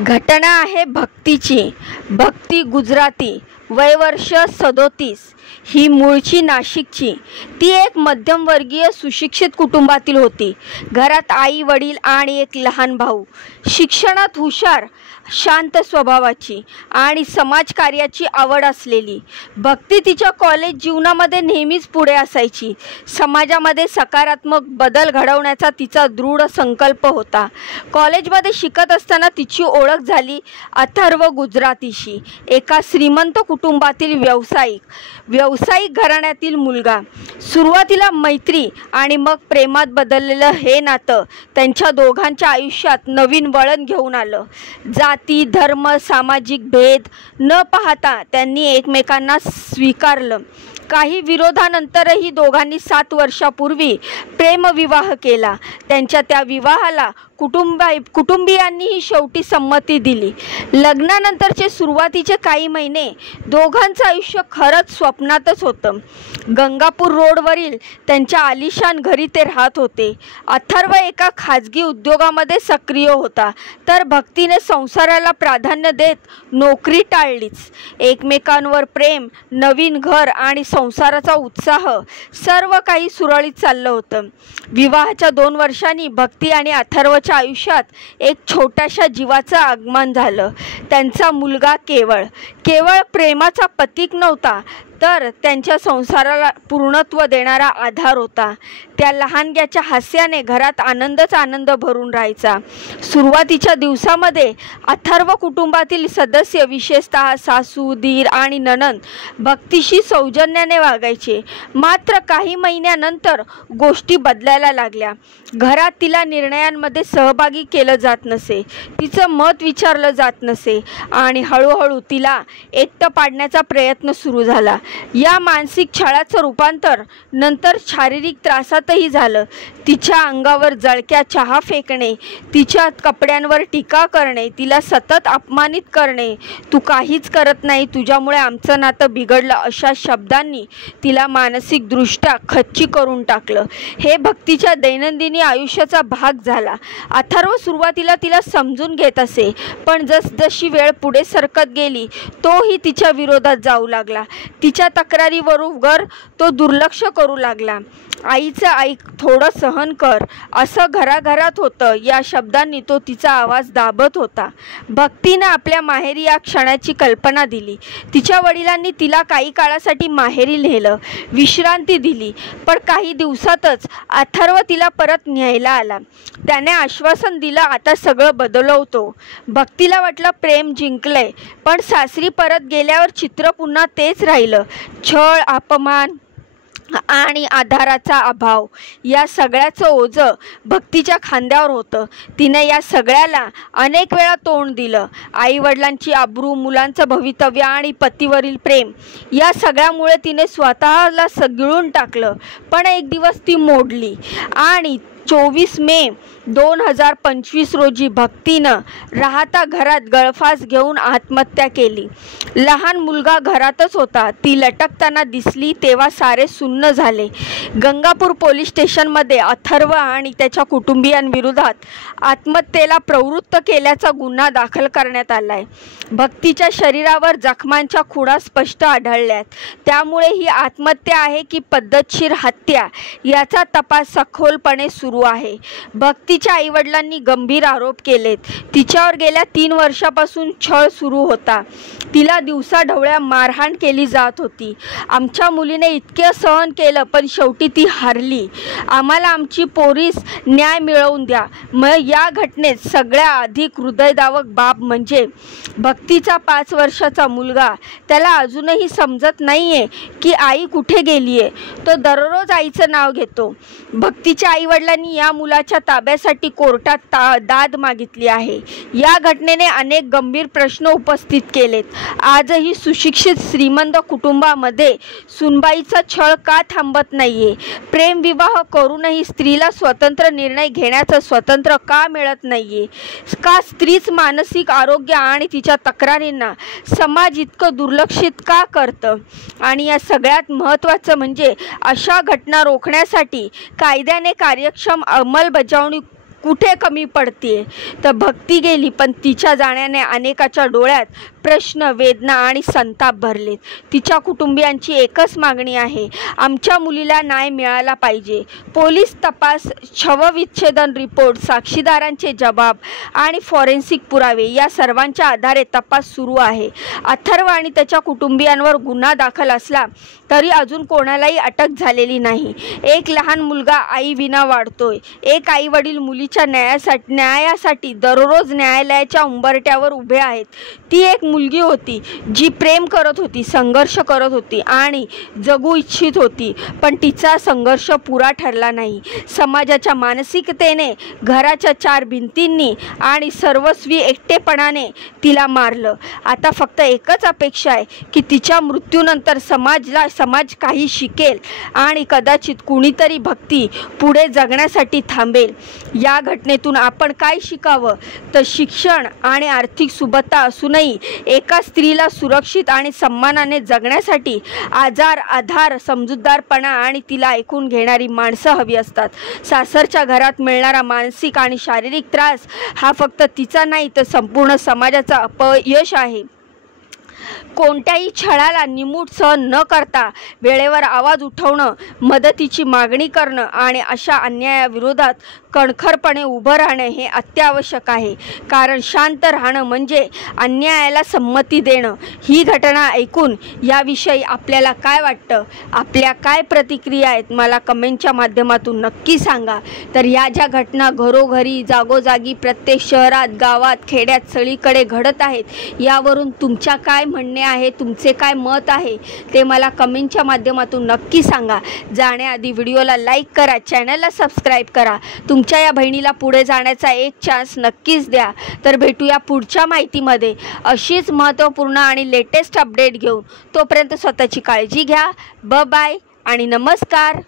घटना आहे भक्तीची. भक्ती गुजराती, वय वर्ष 37. ही मूळची नाशिकची. ती एक मध्यमवर्गीय सुशिक्षित कुटुंबातील होती. घरात आई वडील आणि एक लहान भाऊ. शिक्षणात हुशार, शांत स्वभावाची आणि समाजकार्याची आवड असलेली भक्ती तिच्या कॉलेज जीवनामध्ये नेहमीच पुढे असायची. समाजामध्ये सकारात्मक बदल घडवण्याचा तिचा दृढ संकल्प होता. कॉलेजमध्ये शिकत असताना तिची ओळख झाली अथर्व गुजरातीशी. एका श्रीमंत कुटुंबातील व्यावसायिक घराण्यातील मुलगा. सुरुवातीला मैत्री आणि मग प्रेमात बदललेलं हे नातं त्यांच्या दोघांच्या आयुष्यात नवीन वळण घेऊन आलं. जाती, धर्म, सामाजिक भेद न पाहता त्यांनी एकमेकांना स्वीकारलं. काही विरोधानंतरही दोघांनी 7 वर्षापूर्वी प्रेमविवाह केला. त्यांच्या त्या विवाहाला कुटुंबियांनीही शेवटी संमती दिली. लग्नानंतरचे सुरुवातीचे काही महिने दोघांचं आयुष्य खरंच स्वप्नातच होतं. गंगापूर रोडवरील त्यांच्या आलिशान घरी ते राहत होते. अथर्व एका खाजगी उद्योगामध्ये सक्रिय होता, तर भक्तीने संसाराला प्राधान्य देत नोकरी टाळलीच. एकमेकांवर प्रेम, नवीन घर आणि संसाराचा उत्साह सर्व काही सुरळीत चाललं होतं. विवाहाच्या 2 वर्षांनी भक्ती आणि अथर्वच्या आयुष्यात एक छोट्याशा जीवाचं आगमन झालं. त्यांचा मुलगा केवळ प्रेमाचा प्रतीक नव्हता, तर त्यांच्या संसाराला पूर्णत्व देणारा आधार होता. त्या लहानग्याच्या हास्याने घरात आनंद भरून राहायचा. सुरुवातीच्या दिवसामध्ये अथर्व कुटुंबातील सदस्य, विशेषतः सासू, दीर आणि नणंद भक्तीशी सौजन्याने वागायचे. मात्र काही महिन्यानंतर गोष्टी बदलायला लागल्या. घरात तिला निर्णयांमध्ये सहभागी केलं जात नसे, तिचं मत विचारलं जात नसे आणि हळूहळू तिला एकटं पाडण्याचा प्रयत्न सुरू झाला. या मानसिक छळाचं रूपांतर नंतर शारीरिक त्रासातही झालं. तिच्या अंगावर जळक्या चहा फेकणे, तिच्या कपड्यांवर टीका करणे, तिला सतत अपमानित करणे, तू काहीच करत नाही, तुझ्यामुळे आमचं नातं बिघडलं, अशा शब्दांनी तिला मानसिकदृष्ट्या खच्ची करून टाकलं. हे भक्तीच्या दैनंदिनी आयुष्याचा भाग झाला. अथर्व सुरुवातीला तिला समजून घेत असे, पण जसजशी वेळ पुढे सरकत गेली तोही तिच्या विरोधात जाऊ लागला. तिच्या तक्रारीवर तो दुर्लक्ष करू लागला. आईचं ऐक, थोडं सहन कर, असं घराघरात होतं. या शब्दांनी तो तिचा आवाज दाबत होता. भक्तीनं आपल्या माहेरी या क्षणाची कल्पना दिली. तिच्या वडिलांनी तिला काही काळासाठी माहेरी नेलं, विश्रांती दिली. पण काही दिवसातच अथर्व तिला परत न्यायला आला. त्याने आश्वासन दिलं, आता सगळं बदलवतो. भक्तीला वाटलं प्रेम जिंकलंय, पण सासरी परत गेल्यावर चित्र पुन्हा तेच राहिलं. छळ, अपमान आणि आधाराचा अभाव, या सगळ्याचं ओझं भक्तीच्या खांद्यावर होतं. तिने या सगळ्याला अनेक वेळा तोंड दिलं. आईवडिलांची आबरू, मुलांचं भवितव्य आणि पतीवरील प्रेम, या सगळ्यामुळे तिने स्वतःला गिळून टाकलं. पण एक दिवस ती मोडली आणि 24 मे 2025 रोजी भक्तीनं राहता घरात गळफास घेऊन आत्महत्या केली. लहान मुलगा घरातच होता. ती लटकताना दिसली तेव्हा सारे सुन्न झाले. गंगापूर पोलीस स्टेशनमध्ये अथर्व आणि त्याच्या कुटुंबियांविरोधात आत्महत्येला प्रवृत्त केल्याचा गुन्हा दाखल करण्यात आला आहे. भक्तीच्या शरीरावर जखमांच्या खुणा स्पष्ट आढळल्यात. त्यामुळे ही आत्महत्या आहे की पद्धतशीर हत्या, याचा तपास सखोलपणे सुरू आहे. भक्तीच्या आईवडिलांनी गंभीर आरोप केलेत. तिच्यावर गेल्या 3 वर्षापासून छळ सुरू होता. तिला दिवसाढवळ्या मारहाण केली जात होती. आमच्या मुलीने इतके सहन केलं, पण शेवटी ती हारली. आम्हाला आमची पोरीस न्याय मिळवून द्या. मग या घटनेत सगळ्या अधिक हृदयद्रावक बाब म्हणजे भक्तीचा 5 वर्षाचा मुलगा. त्याला अजूनही समजत नाहीये की आई कुठे गेलीये. तो दररोज आईचं नाव घेतो. भक्तीच्या आईवडिलांनी या मुलाच्या ताब्यासाठी कोर्टात दाद मागितली आहे. या घटनेने अनेक गंभीर प्रश्न उपस्थित केलेत. आजही सुशिक्षित श्रीमंत कुटुंबामध्ये सुनबाईचा छळ का थांबत नाहीये? प्रेमविवाह करूनही स्त्रीला स्वतंत्र निर्णय घेण्याचं स्वातंत्र्य का मिळत नाहीये? का स्त्रीच मानसिक आरोग्य आणि तिच्या तक्रारींना समाज इतकं दुर्लक्षित का करतं? आणि या सगळ्यात महत्त्वाचं म्हणजे अशा घटना रोखण्यासाठी कायद्याने कार्यक्षम अंमलबजावणी कुठे कमी पडते? तर भक्ती गेली, पण तिच्या जाण्याने अनेकाच्या डोळ्यात प्रश्न, वेदना आणि संताप भरलेत. तिच्या कुटुंबियांची एकच मागणी आहे, आमच्या मुलीला न्याय मिळाला पाहिजे. पोलीस तपास, शवविच्छेदन रिपोर्ट, साक्षीदारांचे जबाब आणि फॉरेन्सिक पुरावे या सर्वांच्या आधारे तपास सुरू आहे. अथर्व आणि त्याच्या कुटुंबियांवर गुन्हा दाखल असला तरी अजून कोणालाही अटक झालेली नाही. एक लहान मुलगा आईविना वाढतोय. एक आई वडील मुलीच्या न्यायासाठी दररोज न्यायालयाच्या उंबरठ्यावर उभे आहेत. ती एक मुलगी होती जी प्रेम करत होती, संघर्ष करत होती आणि जगू इच्छित होती, पण तिचा संघर्ष पुरा ठरला नाही. समाजाच्या मानसिकतेने, घराच्या 4 भिंतींनी आणि सर्वस्वी एकटेपणाने तिला मारलं. आता फक्त एकच अपेक्षा आहे की तिच्या मृत्यूनंतर समाज काही शिकेल आणि कदाचित कुणीतरी भक्ती पुढे जगण्यासाठी थांबेल. या घटनेतून आपण काय शिकावं? तर शिक्षण आणि आर्थिक सुबत्ता असूनही एका स्त्रीला सुरक्षित आणि सन्मानाने जगण्यासाठी आधार, समजूतदारपणा आणि तिला ऐकून घेणारी माणसं हवी असतात. सासरच्या घरात मिळणारा मानसिक आणि शारीरिक त्रास हा फक्त तिचा नाही तर संपूर्ण समाजाचा अपयश आहे. कोणत्याही छळाला निमूट सहन न करता वेळेवर आवाज उठवणं, मदतीची मागणी करणं आणि अशा अन्यायाविरोधात कणखरपणे उभं राहणं हे अत्यावश्यक आहे. कारण शांत राहणं म्हणजे अन्यायाला संमती देणं. ही घटना ऐकून याविषयी आपल्याला काय वाटतं? आपल्या काय प्रतिक्रिया आहेत? मला कमेंटच्या माध्यमातून नक्की सांगा. तर या ज्या घटना घरोघरी, जागोजागी, प्रत्येक शहरात, गावात, खेड्यात सगळीकडे घडत आहेत, यावरून तुमच्या काय म्हणणे आहे, तुमचे काय मत आहे ते मला कमेंटच्या माध्यमातून नक्की सांगा. जाण्याआधी व्हिडिओला लाईक करा, चॅनलला सबस्क्राईब करा. तुमच्या या बहिणीला पुढे जाण्याचा एक चान्स नक्कीच द्या. तर भेटूया पुढच्या माहितीमध्ये अशीच महत्त्वपूर्ण आणि लेटेस्ट अपडेट घेऊन. तोपर्यंत स्वतःची काळजी घ्या. बाय आणि नमस्कार.